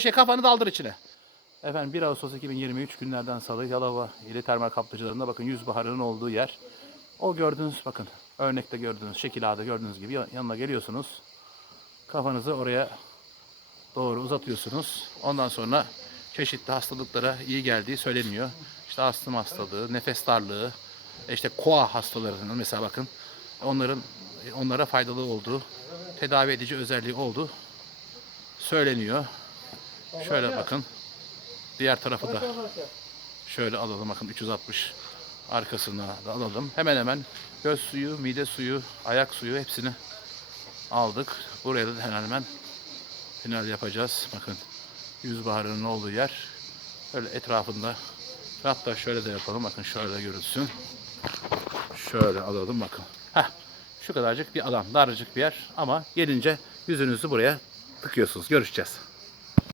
Şey kafanı daldır içine. Efendim 1 Ağustos 2023 günlerden salı Yalova ili termal kaplıcalarında bakın yüz baharının olduğu yer. O gördüğünüz bakın örnekte gördüğünüz şekil ağda gördüğünüz gibi yan- yanına geliyorsunuz. Kafanızı oraya doğru uzatıyorsunuz. Ondan sonra çeşitli hastalıklara iyi geldiği söyleniyor. İşte astım hastalığı, nefes darlığı, işte koa hastalarının mesela bakın onların onlara faydalı olduğu, tedavi edici özelliği olduğu söyleniyor. Şöyle bakın. Diğer tarafı da şöyle alalım bakın 360 arkasına da alalım. Hemen hemen göz suyu, mide suyu, ayak suyu hepsini aldık. Buraya da hemen hemen final yapacağız. Bakın yüzbaharının olduğu yer. Böyle etrafında hatta şöyle de yapalım. Bakın şöyle görülsün. Şöyle alalım bakın. Heh, şu kadarcık bir alan. Daracık bir yer ama gelince yüzünüzü buraya tıkıyorsunuz. Görüşeceğiz.